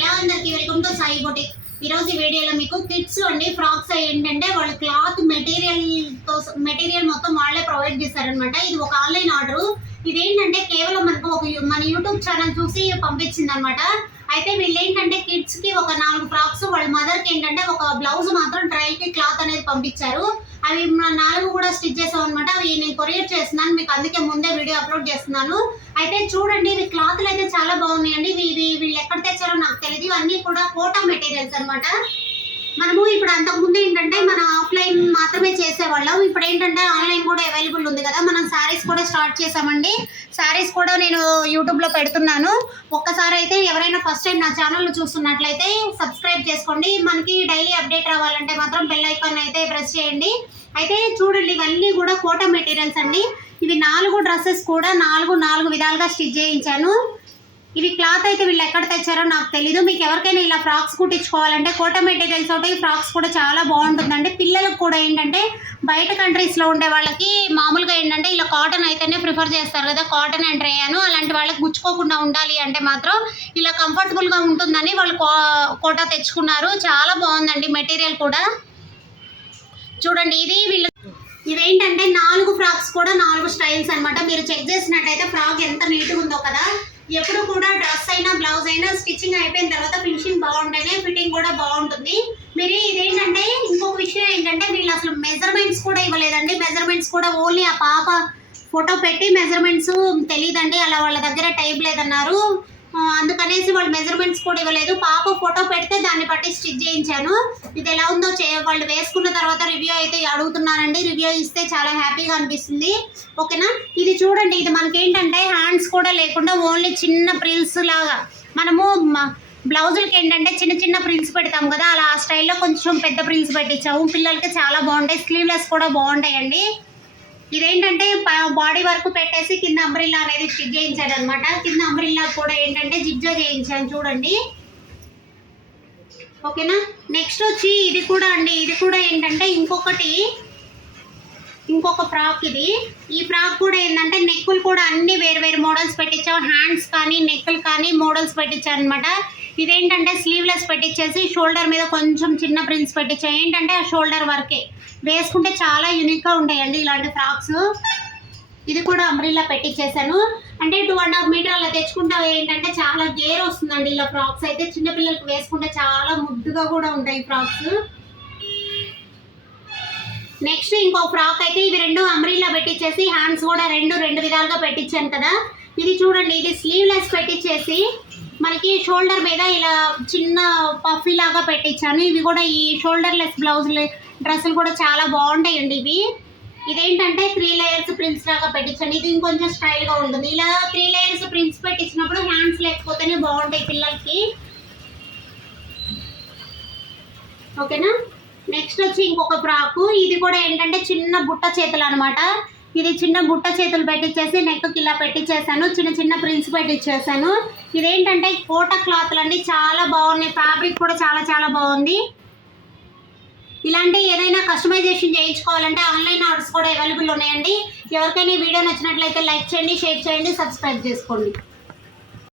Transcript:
Hello అందరికి welcome to Sai boutique. ఈరోజు ఈ వీడియోలో మీకు కిడ్స్ అండి ఫ్రాక్స్ ఏంటంటే వాళ్ళ క్లాత్ మెటీరియల్ మొత్తం వాళ్ళే ప్రొవైడ్ చేస్తారనమాట. ఇది ఒక ఆన్లైన్ ఆర్డర్. ఇదేంటంటే కేవలం మనకు మన యూట్యూబ్ ఛానల్ చూసి పంపించింది అనమాట. అయితే వీళ్ళు ఏంటంటే కిడ్స్ కి ఒక 4 ఫ్రాక్స్, వాళ్ళ మదర్ కి ఏంటంటే ఒక బ్లౌజ్ మాత్రం ట్రయల్ కి క్లాత్ అనేది పంపించారు. అవి 4 కూడా స్టిచ్ చేసాం అనమాట. అవి నేను కొరియర్ చేస్తున్నాను మీకు, అందుకే ముందే వీడియో అప్లోడ్ చేస్తున్నాను. అయితే చూడండి, ఇవి క్లాత్లు అయితే చాలా బాగున్నాయండి. వీళ్ళు ఎక్కడ తెచ్చారో నాకు తెలియదు. ఇవన్నీ కూడా కోటా మెటీరియల్స్ అనమాట. మనము ఇప్పుడు అంతకుముందు ఏంటంటే మన ఆఫ్లైన్ మాత్రమే చేసేవాళ్ళం. ఇప్పుడు ఏంటంటే ఆన్లైన్ కూడా అవైలబుల్ ఉంది కదా. మనం శారీస్ కూడా స్టార్ట్ చేసామండి. శారీస్ కూడా నేను యూట్యూబ్లో పెడుతున్నాను. ఒక్కసారి అయితే ఎవరైనా ఫస్ట్ టైం నా ఛానల్ చూస్తున్నట్లయితే సబ్స్క్రైబ్ చేసుకోండి. మనకి డైలీ అప్డేట్ రావాలంటే మాత్రం బెల్ ఐకాన్ అయితే ప్రెస్ చేయండి. అయితే చూడండి, ఇవన్నీ కూడా కోటా మెటీరియల్స్ అండి. ఇవి 4 డ్రెస్సెస్ కూడా 4 విధాలుగా స్టిచ్ చేయించాను. ఇవి క్లాత్ అయితే వీళ్ళు ఎక్కడ తెచ్చారో నాకు తెలీదు. మీకు ఎవరికైనా ఇలా ఫ్రాక్స్ కుట్టించుకోవాలంటే కోటా మెటీరియల్స్ తోటి ఫ్రాక్స్ కూడా చాలా బాగుంటుందండి. పిల్లలకు కూడా ఏంటంటే బయట కంట్రీస్లో ఉండే వాళ్ళకి మామూలుగా ఏంటంటే ఇలా కాటన్ అయితేనే ప్రిఫర్ చేస్తారు కదా, కాటన్ అండ్ రేయాను. అలాంటి వాళ్ళకి గుచ్చుకోకుండా ఉండాలి అంటే మాత్రం ఇలా కంఫర్టబుల్గా ఉంటుందని వాళ్ళు కోటా తెచ్చుకున్నారు. చాలా బాగుందండి మెటీరియల్ కూడా. చూడండి, ఇవేంటంటే 4 ఫ్రాక్స్ కూడా 4 స్టైల్స్ అనమాట. మీరు చెక్ చేసినట్టయితే ఫ్రాక్ ఎంత నీట్గా ఉందో కదా. ఎప్పుడు కూడా డ్రెస్ అయినా బ్లౌజ్ అయినా స్టిచ్చింగ్ అయిపోయిన తర్వాత ఫినిషింగ్ బాగుంటేనే ఫిట్టింగ్ కూడా బాగుంటుంది. మీరు ఇదేంటంటే ఇంకొక విషయం ఏంటంటే వీళ్ళు అసలు మెజర్మెంట్స్ కూడా ఇవ్వలేదండి. మెజర్మెంట్స్ కూడా ఓన్లీ ఆ పాప ఫోటో పెట్టి మెజర్మెంట్స్ తెలియదండి, అలా వాళ్ళ దగ్గర టైప్ లేదన్నారు. అందుకనేసి వాళ్ళు మెజర్మెంట్స్ కూడా ఇవ్వలేదు. పాప ఫోటో పెడితే దాన్ని బట్టి స్టిచ్ చేయించాను. ఇది ఎలా ఉందో వాళ్ళు వేసుకున్న తర్వాత రివ్యూ అయితే అడుగుతున్నానండి. రివ్యూ ఇస్తే చాలా హ్యాపీగా అనిపిస్తుంది. ఓకేనా. ఇది చూడండి, ఇది మనకేంటంటే హ్యాండ్స్ కూడా లేకుండా ఓన్లీ చిన్న ప్రిల్స్ లాగా, మనము బ్లౌజులకి ఏంటంటే చిన్న ప్రిల్స్ పెడతాం కదా, అలా ఆ స్టైల్లో కొంచెం పెద్ద ప్రిల్స్ పెట్టించాము. పిల్లలకి చాలా బాగుంటాయి. స్లీవ్లెస్ కూడా బాగుంటాయండి. ఇదేంటంటే బాడీ వర్క్ పెట్టేసి కింద అంబ్రిల్లా అనేది స్టిచ్ చేయించాడు అనమాట. కింద అంబ్రిల్లా కూడా ఏంటంటే జిగ్జా చేయించాను చూడండి. ఓకేనా. నెక్స్ట్ వచ్చి ఇది కూడా అండి. ఇది కూడా ఏంటంటే ఇంకొక ఫ్రాక్. ఈ ఫ్రాక్ కూడా ఏంటంటే నెక్కులు కూడా అన్ని వేరు మోడల్స్ పెట్టించాం. హ్యాండ్స్ కానీ నెక్కులు కానీ మోడల్స్ పెట్టించాను అనమాట. ఇదేంటంటే స్లీవ్లెస్ పెట్టించేసి షోల్డర్ మీద కొంచెం చిన్న ప్రిన్స్ పెట్టించాం. ఏంటంటే ఆ షోల్డర్ వర్కే వేసుకుంటే చాలా యూనిక్గా ఉంటాయండి ఇలాంటి ఫ్రాక్స్. ఇది కూడా అంబ్రిల్లా పెట్టించేసాను. అంటే 2.5 మీటర్ అలా తెచ్చుకుంటే ఏంటంటే చాలా గేర్ వస్తుందండి. ఇలా ఫ్రాక్స్ అయితే చిన్నపిల్లలకి వేసుకుంటే చాలా ముద్దుగా కూడా ఉంటాయి ఫ్రాక్స్. నెక్స్ట్ ఇంకో ఫ్రాక్ అయితే ఇవి 2 అంబ్రిల్లా పెట్టించేసి హ్యాండ్స్ కూడా రెండు విధాలుగా పెట్టించాను కదా. ఇది చూడండి, ఇది స్లీవ్లెస్ పెట్టించేసి మనకి షోల్డర్ మీద ఇలా చిన్న పఫీ లాగా పెట్టించాను. ఇవి కూడా ఈ షోల్డర్లెస్ డ్రెస్సులు కూడా చాలా బాగుంటాయండి ఇవి. ఇదేంటంటే 3 లేయర్స్ ప్రింట్స్ లాగా పెట్టించండి. ఇది ఇంకొంచెం స్టైల్గా ఉంటుంది. ఇలా 3 లేయర్స్ ప్రింట్స్ పెట్టించినప్పుడు హ్యాండ్స్ లేకపోతేనే బాగుంటాయి పిల్లలకి. ఓకేనా. నెక్స్ట్ వచ్చి ఇంకొక ఫ్రాకు. ఇది కూడా ఏంటంటే చిన్న బుట్ట చేతులు అనమాట. ఇది చిన్న బుట్ట చేతులు పెట్టించేసి నెక్కి ఇలా పెట్టించేసాను. చిన్న ప్రింట్స్ పెట్టించేసాను. ఇదేంటంటే కోటా క్లాత్లు అండి, చాలా బాగున్నాయి. ఫ్యాబ్రిక్ కూడా చాలా బాగుంది. ఇలాంటి ఏదైనా కస్టమైజేషన్ చేయించుకోవాలంటే ఆన్లైన్ ఆర్డర్స్ కూడా అవైలబుల్ ఉన్నాయండి. ఎవరికైనా వీడియో నచ్చినట్లయితే లైక్ చేయండి, షేర్ చేయండి, సబ్స్క్రైబ్ చేసుకోండి.